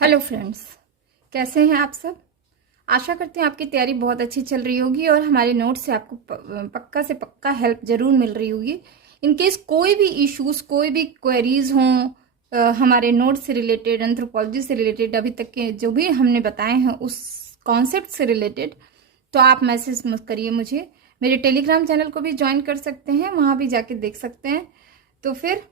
Hello friends, कैसे हैं आप सब। आशा करते हैं आपकी तैयारी बहुत अच्छी चल रही होगी और हमारे नोट से आपको पक्का से पक्का हेल्प जरूर मिल रही होगी। इन केस कोई भी इश्यूज, कोई भी क्वेरीज हों हमारे नोट से रिलेटेड, एंथ्रोपोलॉजी से रिलेटेड, अभी तक के जो भी हमने बताए हैं उस कॉन्सेप्ट से रिलेटेड, तो आप मैसेज मत करिए मुझे। मेरे टेलीग्राम चैनल को भी ज्वाइन कर सकते हैं, वहाँ भी जाके देख सकते हैं। तो फिर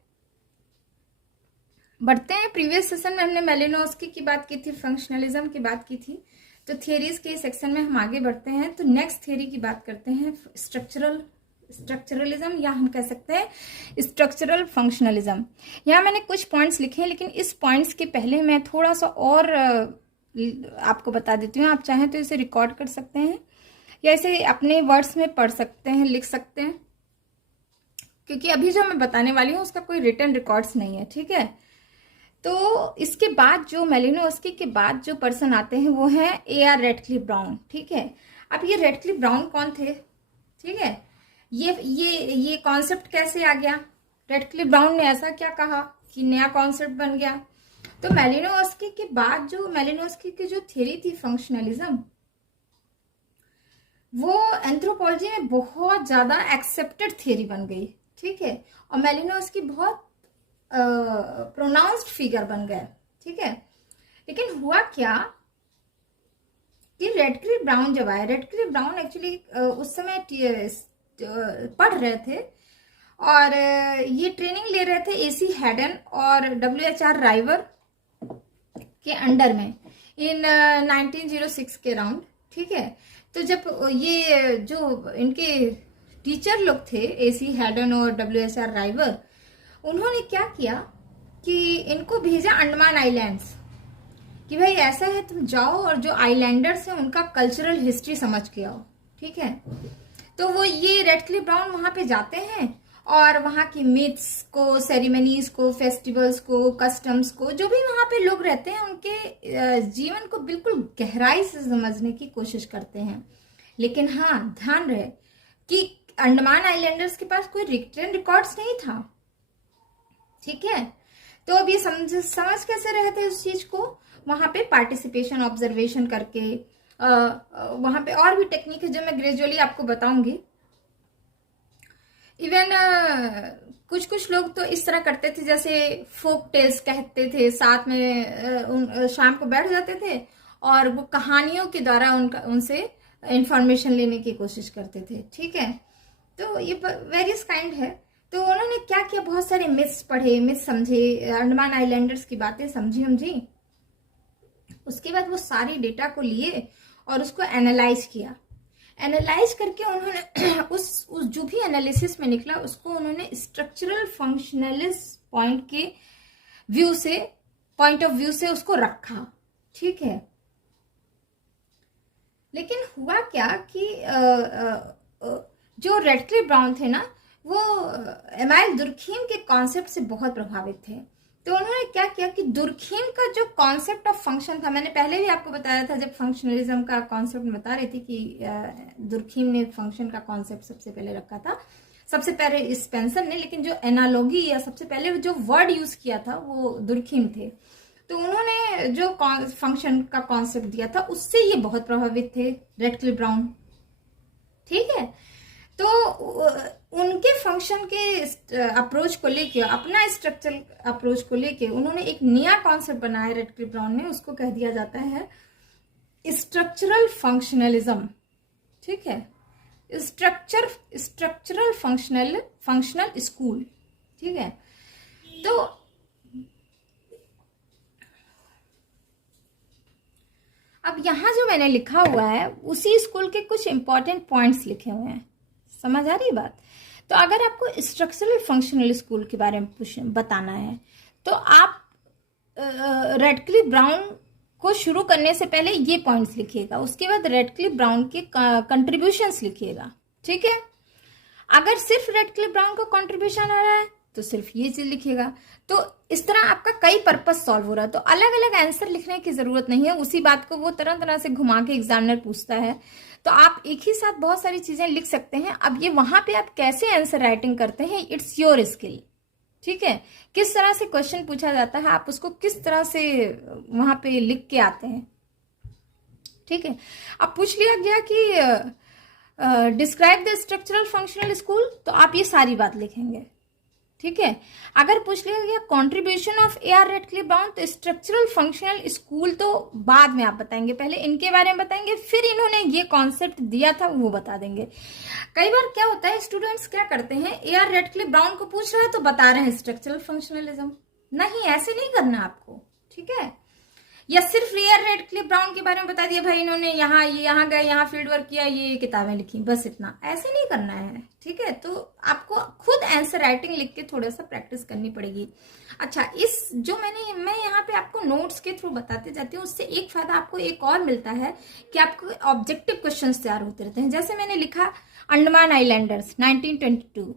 बढ़ते हैं। प्रीवियस सेशन में हमने मेलिनोव्स्की की बात की थी, फंक्शनलिज्म की बात की थी। तो थियरीज के सेक्शन में हम आगे बढ़ते हैं। तो नेक्स्ट थियरी की बात करते हैं, स्ट्रक्चरलिज्म, या हम कह सकते हैं स्ट्रक्चरल फंक्शनलिज्म। यहाँ मैंने कुछ पॉइंट्स लिखे हैं, लेकिन इस पॉइंट्स के पहले मैं थोड़ा सा और आपको बता देती हूँ। आप चाहें तो इसे रिकॉर्ड कर सकते हैं या इसे अपने वर्ड्स में पढ़ सकते हैं, लिख सकते हैं, क्योंकि अभी जो मैं बताने वाली हूँ उसका कोई रिटन रिकॉर्ड्स नहीं है। ठीक है। तो इसके बाद जो मेलिनोव्स्की के बाद जो पर्सन आते हैं वो है A.R. Radcliffe Brown. ठीक है। अब ये रेडक्लिफ ब्राउन कौन थे? ठीक है। ये कॉन्सेप्ट कैसे आ गया? रेडक्लिफ ब्राउन ने ऐसा क्या कहा कि नया कॉन्सेप्ट बन गया? तो मेलिनोव्स्की के बाद जो मेलिनोव्स्की की जो थ्योरी थी फंक्शनलिज्म, वो एंथ्रोपोलॉजी में बहुत ज्यादा एक्सेप्टेड थ्योरी बन गई। ठीक है। और मेलिनोव्स्की बहुत प्रोनाउंस्ड फिगर बन गए। ठीक है। लेकिन हुआ क्या कि रेडक्लिफ ब्राउन जब आए, रेडक्लिफ ब्राउन एक्चुअली उस समय पढ़ रहे थे और ये ट्रेनिंग ले रहे थे AC हैडन और WHR राइवर के अंडर में इन 1906 के राउंड। ठीक है। तो जब ये जो इनके टीचर लोग थे AC हैडन और WHR राइवर, उन्होंने क्या किया कि इनको भेजा अंडमान आइलैंड्स कि भाई ऐसा है, तुम जाओ और जो आइलैंडर्स हैं उनका कल्चरल हिस्ट्री समझ के आओ। ठीक है। तो वो ये रेडक्लिफ ब्राउन वहां पे जाते हैं और वहां की मिथ्स को, सेरेमनीज को, फेस्टिवल्स को, कस्टम्स को, जो भी वहां पे लोग रहते हैं उनके जीवन को बिल्कुल गहराई से समझने की कोशिश करते हैं। लेकिन हाँ, ध्यान रहे कि अंडमान आइलैंडर्स के पास कोई रिटन रिकॉर्ड्स नहीं था। ठीक है। तो अब ये समझ कैसे रहे थे उस चीज को? वहां पे पार्टिसिपेशन, ऑब्जर्वेशन करके, वहां पे और भी टेक्निक है जो मैं ग्रेजुअली आपको बताऊंगी। इवन कुछ लोग तो इस तरह करते थे, जैसे फोक टेल्स कहते थे, साथ में शाम को बैठ जाते थे और वो कहानियों के द्वारा उनसे इंफॉर्मेशन लेने की कोशिश करते थे। ठीक है। तो ये वेरियस काइंड है। तो उन्होंने क्या किया, बहुत सारे मिथ्स पढ़े, मिथ्स समझे, अंडमान आइलैंडर्स की बातें समझी। उसके बाद वो सारी डेटा को लिए और उसको एनालाइज किया। एनालाइज करके उन्होंने उस जो भी एनालिसिस में निकला उसको उन्होंने structural functionalist point of view से उसको रखा। ठीक है। लेकिन हुआ क्या कि जो रेडक्लिफ ब्राउन थे ना, वो एमाइल दुर्खीम के कॉन्सेप्ट से बहुत प्रभावित थे। तो उन्होंने क्या किया कि दुर्खीम का जो कॉन्सेप्ट ऑफ फंक्शन था, मैंने पहले भी आपको बताया था जब फंक्शनलिज्म का कॉन्सेप्ट बता रही थी कि दुर्खीम ने फंक्शन का कॉन्सेप्ट सबसे पहले रखा था, सबसे पहले स्पेंसर ने, लेकिन जो एनालॉगी या सबसे पहले जो वर्ड यूज किया था वो दुर्खीम थे। तो उन्होंने जो फंक्शन का कॉन्सेप्ट दिया था उससे ये बहुत प्रभावित थे रेडक्लिफ ब्राउन। ठीक है। तो उनके फंक्शन के अप्रोच को लेके, अपना स्ट्रक्चरल अप्रोच को लेके उन्होंने एक नया कॉन्सेप्ट बनाया रेडक्लिफ ब्राउन ने, उसको कह दिया जाता है स्ट्रक्चरल फंक्शनलिज्म। ठीक है। Structural functional school. ठीक है। तो अब यहां जो मैंने लिखा हुआ है उसी स्कूल के कुछ इंपॉर्टेंट पॉइंट्स लिखे हुए हैं। समझ आ रही बात? तो अगर आपको स्ट्रक्चरल फंक्शनल स्कूल के बारे में बताना है तो आप रेडक्लिफ ब्राउन को शुरू करने से पहले ये पॉइंट्स लिखिएगा, उसके बाद रेडक्लिफ ब्राउन के कंट्रीब्यूशंस लिखिएगा। ठीक है। अगर सिर्फ रेडक्लिफ ब्राउन का कंट्रीब्यूशन आ रहा है तो सिर्फ ये चीज लिखिएगा। तो इस तरह आपका कई पर्पस सॉल्व हो रहा है। तो अलग अलग आंसर लिखने की जरूरत नहीं है, उसी बात को वो तरह तरह से घुमा के एग्जामिनर पूछता है। तो आप एक ही साथ बहुत सारी चीजें लिख सकते हैं। अब ये वहां पे आप कैसे आंसर राइटिंग करते हैं, इट्स योर स्किल। ठीक है, किस तरह से क्वेश्चन पूछा जाता है, आप उसको किस तरह से वहां पे लिख के आते हैं। ठीक है, अब पूछ लिया गया कि describe the structural functional school, तो आप ये सारी बात लिखेंगे। ठीक है, अगर पूछ लिया गया contribution of A R Radcliffe Brown, तो स्ट्रक्चरल फंक्शनल स्कूल तो बाद में आप बताएंगे, पहले इनके बारे में बताएंगे, फिर इन्होंने ये कॉन्सेप्ट दिया था वो बता देंगे। कई बार क्या होता है, स्टूडेंट्स क्या करते हैं, ए आर रेडक्लिफ ब्राउन को पूछ रहे हैं तो बता रहे हैं स्ट्रक्चरल फंक्शनलिज्म। नहीं, ऐसे नहीं करना आपको। ठीक है, या सिर्फ ए आर रेडक्लिफ ब्राउन के बारे में बता दिया, भाई इन्होंने यहाँ गए, यहाँ फील्ड वर्क किया, ये किताबें लिखी, बस इतना। ऐसे नहीं करना है। ठीक है, तो आपको खुद आंसर राइटिंग लिख के थोड़ा सा प्रैक्टिस करनी पड़ेगी। अच्छा, इस जो मैं यहाँ पे आपको नोट्स के थ्रू बताते जाती हूँ, उससे एक फायदा आपको एक और मिलता है कि आपको ऑब्जेक्टिव क्वेश्चन तैयार होते रहते हैं। जैसे मैंने लिखा Andaman islanders 1922,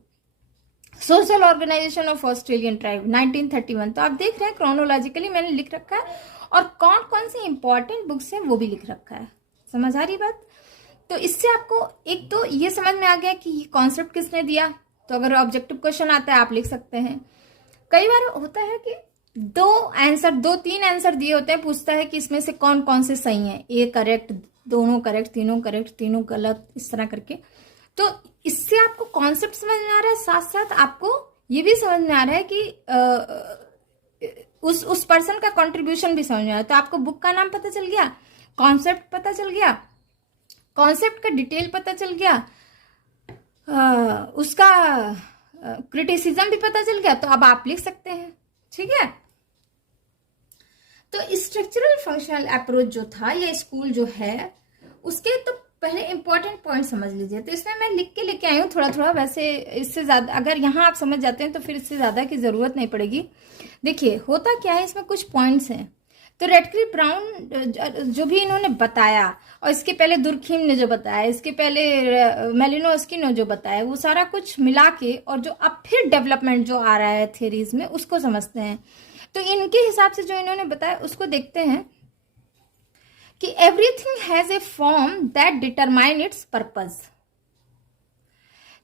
social organisation of Australian tribe 1931, तो आप देख रहे हैं क्रोनोलॉजिकली मैंने लिख रखा है, और कौन कौन सी इंपॉर्टेंट बुक्स है वो भी लिख रखा है। समझ आ रही बात? तो इससे आपको एक तो ये समझ में आ गया कि ये कॉन्सेप्ट किसने दिया। तो अगर ऑब्जेक्टिव क्वेश्चन आता है आप लिख सकते हैं। कई बार होता है कि दो तीन आंसर दिए होते हैं, पूछता है कि इसमें से कौन कौन से सही है, ए करेक्ट, दोनों करेक्ट, तीनों गलत, इस तरह करके। तो इससे आपको कॉन्सेप्ट समझ में आ रहा है, साथ साथ आपको ये भी समझ में आ रहा है कि उस पर्सन का कंट्रीब्यूशन भी समझ में आ रहा है। तो आपको बुक का नाम पता चल गया, कॉन्सेप्ट पता चल गया, कॉन्सेप्ट का डिटेल पता चल गया, उसका क्रिटिसिज्म भी पता चल गया, तो अब आप लिख सकते हैं। ठीक है, तो स्ट्रक्चरल फंक्शनल अप्रोच जो था, या स्कूल जो है, उसके तो पहले इंपॉर्टेंट पॉइंट समझ लीजिए। तो इसमें मैं लिख के लेके आई हूँ थोड़ा थोड़ा, वैसे इससे ज्यादा अगर यहाँ आप समझ जाते हैं तो फिर इससे ज्यादा की जरूरत नहीं पड़ेगी। देखिए होता क्या है, इसमें कुछ पॉइंट्स हैं। तो रेडक्लिफ ब्राउन जो भी इन्होंने बताया, और इसके पहले दुर्खीम ने जो बताया, इसके पहले मेलिनोस्की ने जो बताया, वो सारा कुछ मिला के, और जो अब फिर डेवलपमेंट जो आ रहा है थियरीज में, उसको समझते हैं। तो इनके हिसाब से जो इन्होंने बताया उसको देखते हैं कि everything has a form that determine its purpose.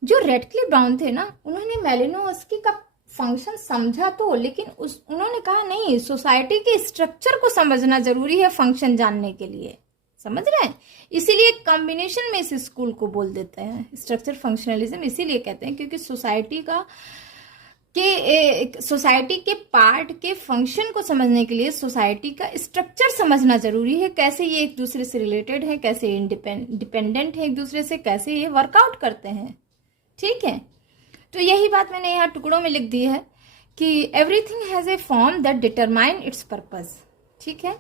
जो रेडक्लिफ ब्राउन थे ना, उन्होंने मेलिनोस्की का फंक्शन समझा तो, लेकिन उन्होंने कहा नहीं, सोसाइटी के स्ट्रक्चर को समझना जरूरी है फंक्शन जानने के लिए। समझ रहे हैं? इसीलिए कॉम्बिनेशन में इस स्कूल को बोल देते हैं स्ट्रक्चर फंक्शनलिज्म, इसीलिए कहते हैं क्योंकि सोसाइटी के पार्ट के फंक्शन को समझने के लिए सोसाइटी का स्ट्रक्चर समझना जरूरी है, कैसे ये एक दूसरे से रिलेटेड है, कैसे डिपेंडेंट है एक दूसरे से, कैसे ये वर्कआउट करते हैं। ठीक है, तो यही बात मैंने यहाँ टुकड़ों में लिख दी है कि everything has a form that determine its purpose. ठीक है,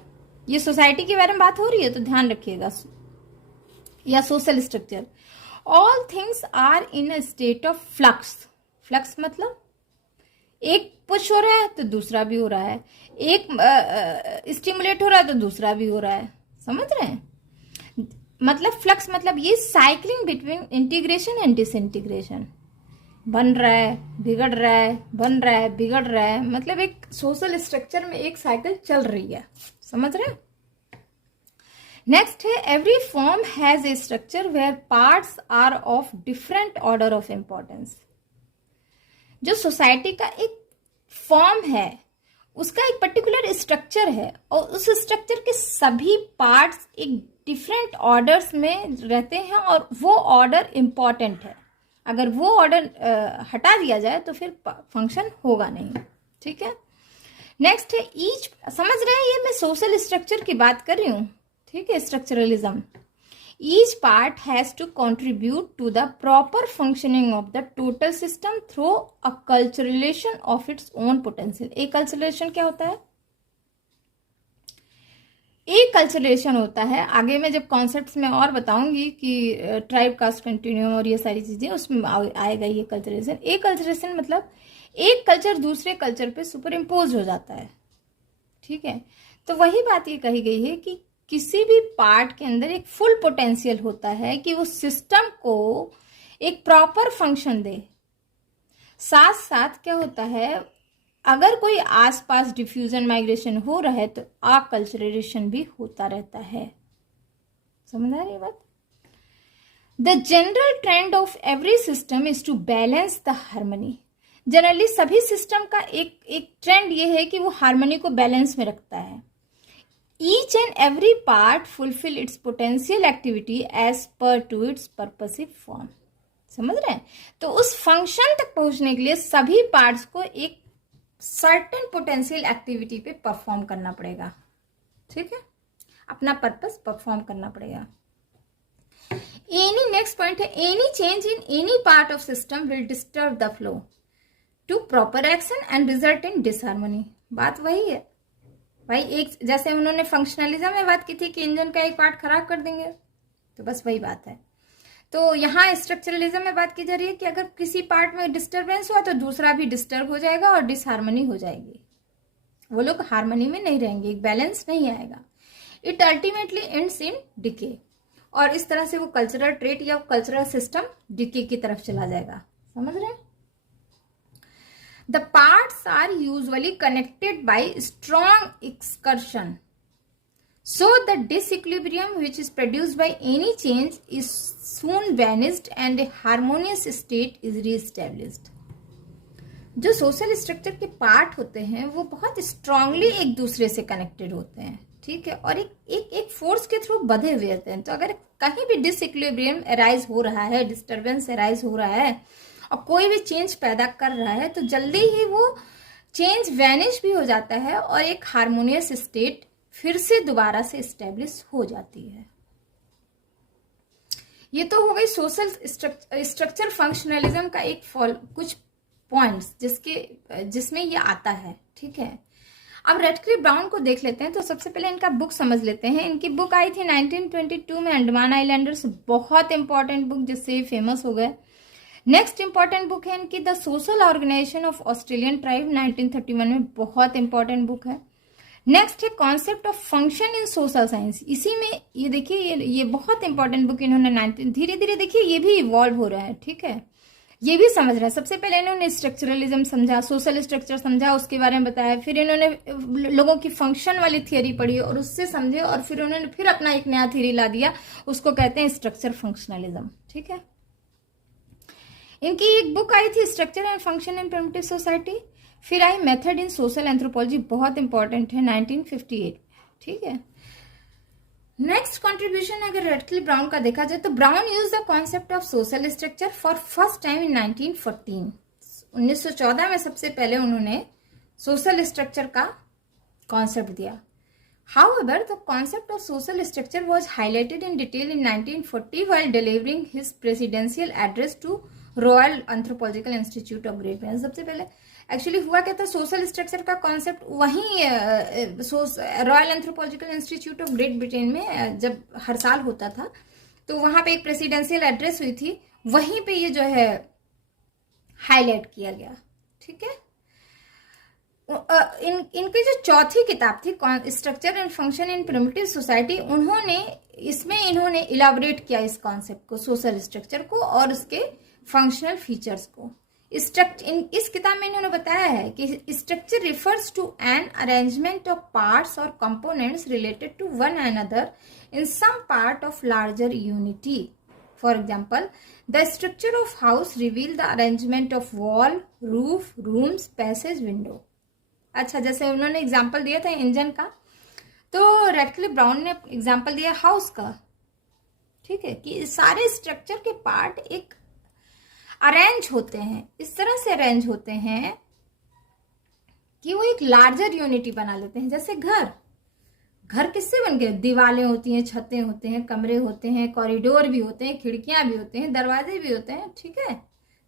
ये सोसाइटी के बारे में बात हो रही है तो ध्यान रखिएगा, या social structure. All things are in a state of flux. Flux मतलब एक पुश हो रहा है तो दूसरा भी हो रहा है, एक स्टिमुलेट हो रहा है तो दूसरा भी हो रहा है। समझ रहे हैं? मतलब फ्लक्स मतलब ये cycling between integration and disintegration, बन रहा है, बिगड़ रहा है, बन रहा है, बिगड़ रहा है, मतलब एक सोशल स्ट्रक्चर में एक साइकिल चल रही है। समझ रहे हैं? नेक्स्ट है every form has a structure where parts are of different order of importance. जो सोसाइटी का एक फॉर्म है, उसका एक पर्टिकुलर स्ट्रक्चर है, और उस स्ट्रक्चर के सभी पार्ट्स एक डिफरेंट ऑर्डर्स में रहते हैं, और वो ऑर्डर इंपॉर्टेंट है। अगर वो ऑर्डर हटा दिया जाए तो फिर फंक्शन होगा नहीं। ठीक है, नेक्स्ट है ईच, समझ रहे हैं, ये मैं सोशल स्ट्रक्चर की बात कर रही हूं। ठीक है, structuralism. Each part has to contribute to the proper functioning of the total system through acculturation of its own potential. Acculturation क्या होता है? एक कल्चरलेशन होता है, आगे मैं जब कॉन्सेप्ट्स में और बताऊंगी कि ट्राइब कास्ट कंटिन्यूम और ये सारी चीजें, उसमें आएगा ये कल्चरलेशन। एक कल्चरलेशन मतलब एक कल्चर दूसरे कल्चर पे सुपर इम्पोज हो जाता है। ठीक है, तो वही बात ये कही गई है कि किसी भी पार्ट के अंदर एक फुल पोटेंशियल होता है कि वो सिस्टम को एक प्रॉपर फंक्शन दे। साथ साथ क्या होता है, अगर कोई आसपास डिफ्यूजन माइग्रेशन हो रहा है तो अकल्चरेशन भी होता रहता है। समझ आ रही है बात? The general trend of every system is to balance the harmony. Generally सभी सिस्टम का एक एक ट्रेंड ये है कि वो हार्मनी को बैलेंस में रखता है। Each and every part fulfil its potential activity as per to its purposive form. समझ रहे हैं? तो उस फंक्शन तक पहुंचने के लिए सभी पार्ट्स को एक सर्टेन पोटेंशियल एक्टिविटी पे परफॉर्म करना पड़ेगा। ठीक है, अपना पर्पस परफॉर्म करना पड़ेगा। एनी नेक्स्ट पॉइंट है, any change in any part of system will disturb the flow to proper action and result in disharmony. बात वही है भाई, एक जैसे उन्होंने फंक्शनलिज्म में बात की थी कि इंजन का एक पार्ट खराब कर देंगे, तो बस वही बात है। तो यहाँ स्ट्रक्चरलिज्म में बात की जा रही है कि अगर किसी पार्ट में डिस्टरबेंस हुआ तो दूसरा भी डिस्टर्ब हो जाएगा और डिसहार्मनी हो जाएगी, वो लोग हार्मनी में नहीं रहेंगे, एक बैलेंस नहीं आएगा। It ultimately ends in decay, और इस तरह से वो कल्चरल ट्रेट या कल्चरल सिस्टम डिके की तरफ चला जाएगा। समझ रहे हैं? The parts are usually connected by strong excursion, so the disequilibrium which is produced by any change is soon vanished and a harmonious state is re-established। जो social structure के part होते हैं वो बहुत स्ट्रांगली एक दूसरे से कनेक्टेड होते हैं, ठीक है, और एक फोर्स के थ्रू बंधे हुए होते हैं। तो अगर कहीं भी डिसइक्विलिब्रियम अराइज हो रहा है, डिस्टरबेंस अराइज हो रहा है और कोई भी चेंज पैदा कर रहा है, तो जल्दी ही वो चेंज वैनिश भी हो जाता है और एक हार्मोनियस स्टेट फिर से दोबारा से स्टेब्लिश हो जाती है। ये तो हो गई सोशल स्ट्रक्चर फंक्शनलिज्म का एक कुछ पॉइंट्स जिसमें ये आता है। ठीक है, अब रेडक्लिफ ब्राउन को देख लेते हैं। तो सबसे पहले इनका बुक समझ लेते हैं। इनकी बुक आई थी 1922 में, अंडमान आइलैंडर्स, बहुत इंपॉर्टेंट बुक जिससे ये फेमस हो गए। नेक्स्ट इंपॉर्टेंट बुक है इनकी the social organisation of Australian tribe, 1931 में, बहुत इंपॉर्टेंट बुक है। नेक्स्ट है concept of function in social science, इसी में ये देखिए ये बहुत इंपॉर्टेंट बुक इन्होंने धीरे धीरे देखिए ये भी इवॉल्व हो रहा है। ठीक है, ये भी समझ रहा है। सबसे पहले इन्होंने स्ट्रक्चरलिज्म समझा, सोशल स्ट्रक्चर समझा, उसके बारे में बताया, फिर इन्होंने लोगों की फंक्शन वाली थियरी पढ़ी और उससे समझे, और फिर उन्होंने फिर अपना एक नया थियरी ला दिया, उसको कहते हैं स्ट्रक्चर फंक्शनलिज्म। ठीक है, इनकी एक बुक आई थी structure and function in primitive society, फिर आई मेथड इन सोशल एंथ्रोपोलॉजी, बहुत इंपॉर्टेंट है, 1958। ठीक है, नेक्स्ट कंट्रीब्यूशन अगर रेडक्लिफ ब्राउन का देखा जाए तो brown use the concept of social structure for first time in 1914। 1914 में सबसे पहले उन्होंने सोशल स्ट्रक्चर का कॉन्सेप्ट दिया। However, the concept of social structure was highlighted in detail in 1940 while delivering his presidential address to Royal Anthropological Institute of Great Britain। सबसे पहले actually हुआ क्या था, सोशल स्ट्रक्चर का कॉन्सेप्ट वहीं royal anthropological institute of great Britain में जब हर साल होता था, तो वहां पे एक प्रेसिडेंशियल एड्रेस हुई थी, वहीं पे ये जो है हाईलाइट किया गया। ठीक है, इनकी जो चौथी किताब थी structure and function in primitive society, इन्होंने इलाबोरेट किया इस कॉन्सेप्ट को, सोशल स्ट्रक्चर को और उसके फंक्शनल फीचर्स को। इस किताब में इन्होंने बताया है कि structure refers to an arrangement of parts और components related to one another in some part of larger unity. For example, the structure of house reveal the arrangement of wall, roof, rooms, passage, window. अच्छा, जैसे उन्होंने example दिया था engine का, तो Radcliffe Brown ने example दिया house का। ठीक है, कि सारे स्ट्रक्चर के पार्ट एक अरेंज होते हैं, इस तरह से अरेंज होते हैं कि वो एक लार्जर यूनिटी बना लेते हैं। जैसे घर किससे बन गए, दीवारें होती हैं, छतें होते हैं, कमरे होते हैं, कॉरिडोर भी होते हैं, खिड़कियां भी होते हैं, दरवाजे भी होते हैं। ठीक है,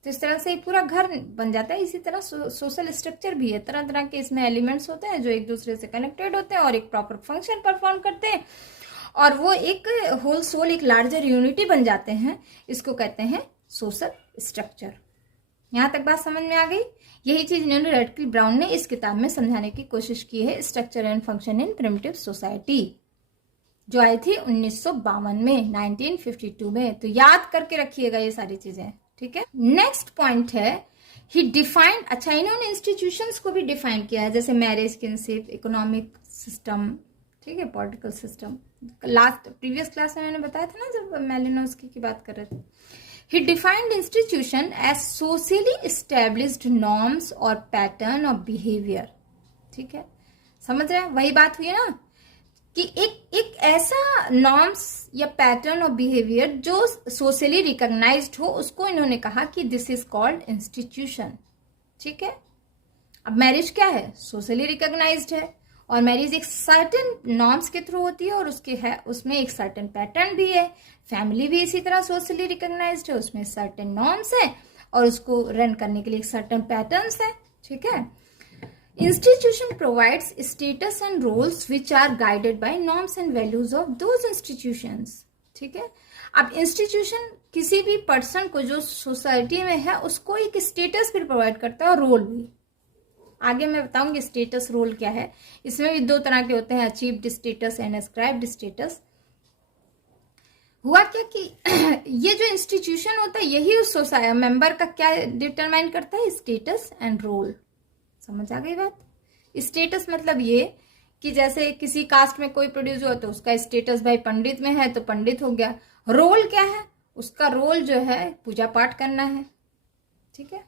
तो इस तरह से पूरा घर बन जाता है। इसी तरह सोशल स्ट्रक्चर भी है, तरह तरह के इसमें एलिमेंट्स होते हैं जो एक दूसरे से कनेक्टेड होते हैं और एक प्रॉपर फंक्शन परफॉर्म करते हैं, और वो एक होल सोल, एक लार्जर यूनिटी बन जाते हैं। इसको कहते हैं सोशल स्ट्रक्चर। यहां तक बात समझ में आ गई? यही चीज इन्होंने रेडक्लिफ ब्राउन ने इस किताब में समझाने की कोशिश की है, structure and function in primitive society, जो आई थी 1952 में, 1952 में। तो याद करके रखिएगा ये सारी चीजें। ठीक है, नेक्स्ट पॉइंट है ही डिफाइंड। अच्छा, इन्होंने इंस्टीट्यूशंस को भी डिफाइन किया है, जैसे मैरिज, किनशिप, इकोनॉमिक सिस्टम, ठीक है, पॉलिटिकल सिस्टम। प्रीवियस क्लास में मैंने बताया था ना, जब मेलिनोस्की की बात कर रहे थे। He defined institution as socially established norms or pattern of behavior. ठीक है, समझ रहे हैं? वही बात हुई ना कि एक ऐसा नॉर्म्स या पैटर्न ऑफ बिहेवियर जो सोशली रिकॉग्नाइज्ड हो, उसको इन्होंने कहा कि दिस इज कॉल्ड इंस्टीट्यूशन. ठीक है. अब मैरिज क्या है? सोशली रिकॉग्नाइज्ड है, और मैरिज एक सर्टेन नॉर्म्स के थ्रू होती है, और उसमें एक सर्टेन पैटर्न भी है. फैमिली भी इसी तरह सोशली रिकॉग्नाइज्ड है, उसमें सर्टेन नॉर्म्स है, और उसको रन करने के लिए एक सर्टेन पैटर्न्स है. ठीक है. Institution provides status and roles which are guided by norms and values of those institutions. ठीक है. अब इंस्टीट्यूशन किसी भी पर्सन को जो सोसाइटी में है उसको एक स्टेटस भी प्रोवाइड करता है और रोल भी. आगे मैं बताऊंगी स्टेटस रोल क्या है. इसमें भी दो तरह के होते हैं, achieved status and ascribed status. हुआ क्या कि ये जो इंस्टीट्यूशन होता है यही उस सोसाइटी मेंबर का क्या डिटरमाइन करता है? Status and role. समझ आ गई बात? स्टेटस मतलब ये कि जैसे किसी कास्ट में कोई प्रोड्यूस हुआ तो उसका स्टेटस भाई पंडित में है तो पंडित हो गया. रोल क्या है? उसका रोल जो है पूजा पाठ करना है. ठीक है.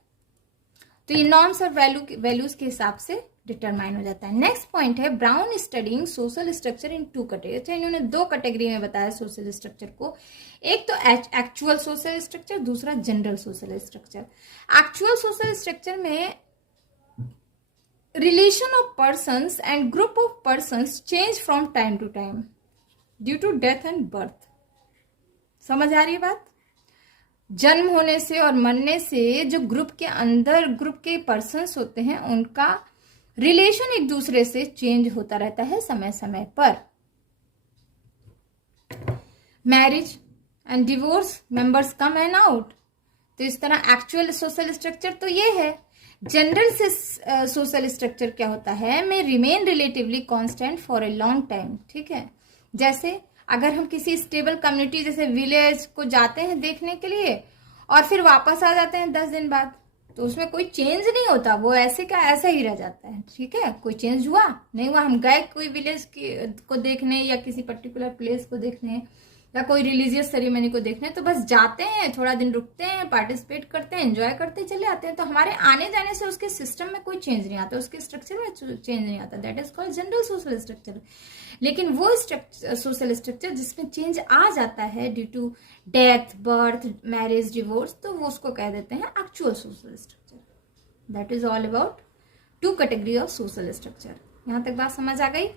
तो ये नॉर्म्स और वैल्यूज के हिसाब से डिटरमाइन हो जाता है. नेक्स्ट पॉइंट है brown studying social structure in 2 category. अच्छा, इन्होंने 2 कैटेगरी में बताया सोशल स्ट्रक्चर को. एक तो एक्चुअल सोशल स्ट्रक्चर, दूसरा general social structure. Actual social structure में relation of persons and group of persons change from time to time due to death and birth. समझ आ रही है बात? जन्म होने से और मरने से जो ग्रुप के अंदर ग्रुप के पर्सन्स होते हैं उनका रिलेशन एक दूसरे से चेंज होता रहता है समय समय पर. Marriage and divorce, members come and out. तो इस तरह एक्चुअल सोशल स्ट्रक्चर तो ये है. जनरल से सोशल स्ट्रक्चर क्या होता है? में remain relatively constant for a long time. ठीक है. जैसे अगर हम किसी स्टेबल कम्युनिटी जैसे विलेज को जाते हैं देखने के लिए और फिर वापस आ जाते हैं 10 दिन बाद, तो उसमें कोई चेंज नहीं होता, वो ऐसे का ऐसा ही रह जाता है. ठीक है. कोई चेंज हुआ नहीं हुआ. हम गए कोई विलेज को देखने या किसी पर्टिकुलर प्लेस को देखने या कोई रिलीजियस सेरेमनी को देखने, तो बस जाते हैं, थोड़ा दिन रुकते हैं, पार्टिसिपेट करते हैं, एंजॉय करते चले आते हैं. तो हमारे आने जाने से उसके सिस्टम में कोई चेंज नहीं आता, उसके स्ट्रक्चर में चेंज नहीं आता. That is called general social structure. लेकिन वो सोशल स्ट्रक्चर जिसमें चेंज आ जाता है due to death, birth, marriage, divorce, तो वो उसको कह देते हैं actual social structure. That is all about 2 category of social structure. यहां तक बात समझ आ गई?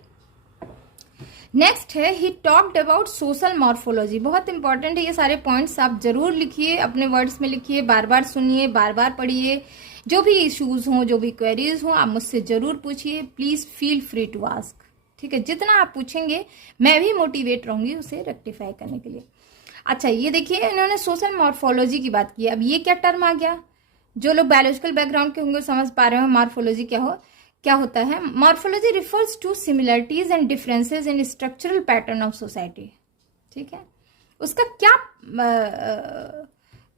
नेक्स्ट है he talked about social morphology. बहुत इंपॉर्टेंट है ये सारे पॉइंट्स, आप जरूर लिखिए, अपने वर्ड्स में लिखिए, बार बार सुनिए, बार बार पढ़िए. जो भी इश्यूज हों, जो भी क्वेरीज हों, आप मुझसे जरूर पूछिए. Please feel free to ask. ठीक है. जितना आप पूछेंगे मैं भी मोटिवेट रहूंगी उसे रेक्टिफाई करने के लिए. अच्छा, ये देखिए इन्होंने सोशल मॉर्फोलॉजी की बात की. अब ये क्या टर्म आ गया? जो लोग बायोलॉजिकल बैकग्राउंड के होंगे समझ पा रहे हो मॉर्फोलॉजी क्या होता है. Morphology refers to similarities and differences in structural pattern of society. ठीक है. उसका क्या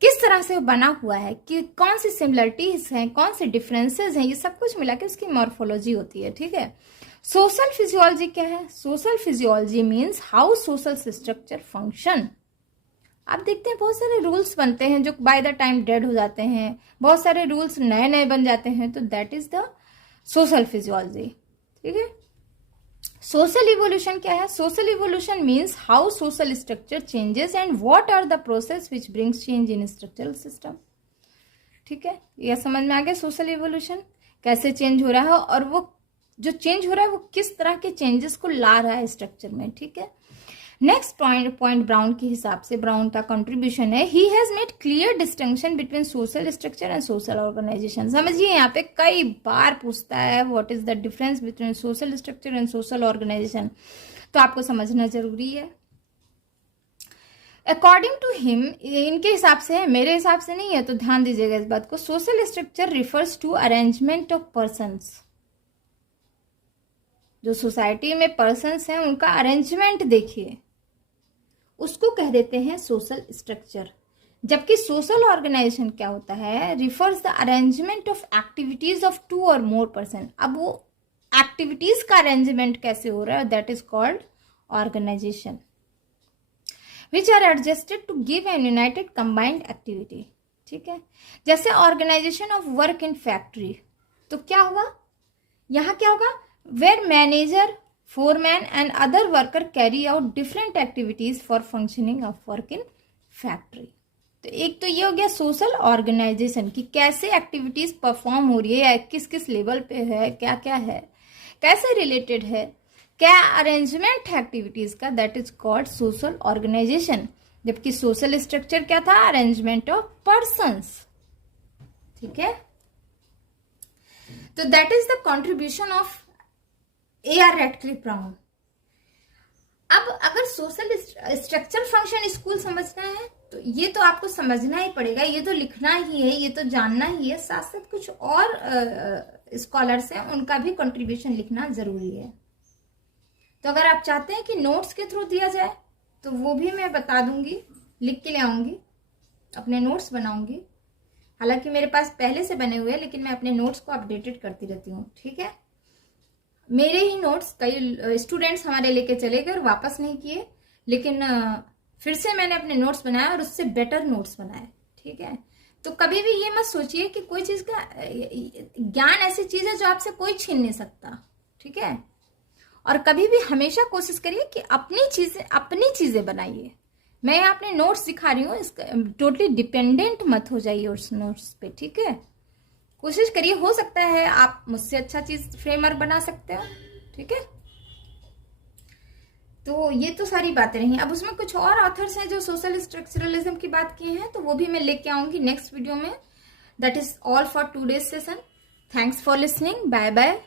किस तरह से बना हुआ है, कि कौन सी सिमिलरिटीज हैं, कौन से डिफरेंसेस हैं, ये सब कुछ मिला के उसकी मॉर्फोलॉजी होती है. ठीक है. सोशल फिजियोलॉजी क्या है? Social physiology means how social structure function. आप देखते हैं बहुत सारे रूल्स बनते हैं जो बाय द टाइम डेड हो जाते हैं, बहुत सारे रूल्स नए नए बन जाते हैं, तो that is the social physiology. ठीक है. सोशल इवोल्यूशन क्या है? Social evolution means how social structure changes and what are the process which brings change in structural system. ठीक है. यह समझ में आ गया सोशल इवोल्यूशन कैसे चेंज हो रहा है, और वो जो चेंज हो रहा है वो किस तरह के चेंजेस को ला रहा है स्ट्रक्चर में. ठीक है. नेक्स्ट पॉइंट ब्राउन के हिसाब से, ब्राउन का कंट्रीब्यूशन है he has made clear distinction between social structure and social organisation. समझिए यहाँ पे कई बार पूछता है what is the difference between social structure and social organisation, तो आपको समझना जरूरी है. अकॉर्डिंग टू हिम, इनके हिसाब से है, मेरे हिसाब से नहीं है, तो ध्यान दीजिएगा इस बात को. Social structure refers to arrangement of persons. जो सोसाइटी में पर्सन्स हैं उनका अरेंजमेंट देखिए, उसको कह देते हैं सोशल स्ट्रक्चर. जबकि सोशल ऑर्गेनाइजेशन क्या होता है? Refers the arrangement of activities of 2 और मोर पर्सन. अब वो एक्टिविटीज का अरेंजमेंट कैसे हो रहा है, that is called organisation. Which are adjusted to give an united combined activity. ठीक है, जैसे organisation of work in factory, तो क्या होगा यहाँ, क्या होगा, where manager, foreman and other worker carry out different activities for functioning of work in factory. तो एक तो ये हो गया सोशल ऑर्गेनाइजेशन की कैसे एक्टिविटीज परफॉर्म हो रही है, किस किस लेवल पे है, क्या क्या है, कैसे रिलेटेड है, क्या अरेंजमेंट है एक्टिविटीज का, that is called social organisation. जबकि सोशल स्ट्रक्चर क्या था, अरेंजमेंट ऑफ पर्संस। ठीक है, तो that is the contribution of A.R. Radcliffe Brown। अब अगर सोशल स्ट्रक्चर फंक्शन स्कूल समझना है तो ये तो आपको समझना ही पड़ेगा, ये तो लिखना ही है, ये तो जानना ही है। साथ साथ कुछ और स्कॉलर्स हैं, उनका भी कंट्रीब्यूशन लिखना जरूरी है। तो अगर आप चाहते हैं कि नोट्स के थ्रू दिया जाए तो वो भी मैं बता दूंगी, लिख के ले आऊंगी, अपने नोट्स बनाऊंगी। हालांकि मेरे पास पहले से बने हुए हैं, लेकिन मैं अपने नोट्स को अपडेटेड करती रहती हूँ। ठीक है, मेरे ही नोट्स कई स्टूडेंट्स हमारे लेके चले गए और वापस नहीं किए, लेकिन फिर से मैंने अपने नोट्स बनाए और उससे बेटर नोट्स बनाए। ठीक है, तो कभी भी ये मत सोचिए कि कोई चीज का ज्ञान ऐसी चीज है जो आपसे कोई छीन नहीं सकता। ठीक है, और कभी भी हमेशा कोशिश करिए कि अपनी चीजें बनाइए। मैं अपने नोट्स दिखा रही हूँ, इसका टोटली डिपेंडेंट मत हो जाइए उस नोट्स पे। ठीक है, कोशिश करिए, हो सकता है आप मुझसे अच्छा चीज फ्रेमर बना सकते हो। ठीक है, तो ये तो सारी बातें रही। अब उसमें कुछ और ऑथर्स हैं जो सोशल स्ट्रक्चरलिज्म की बात किए हैं, तो वो भी मैं लेके आऊंगी नेक्स्ट वीडियो में। That is all for today's session. Thanks for listening, bye bye.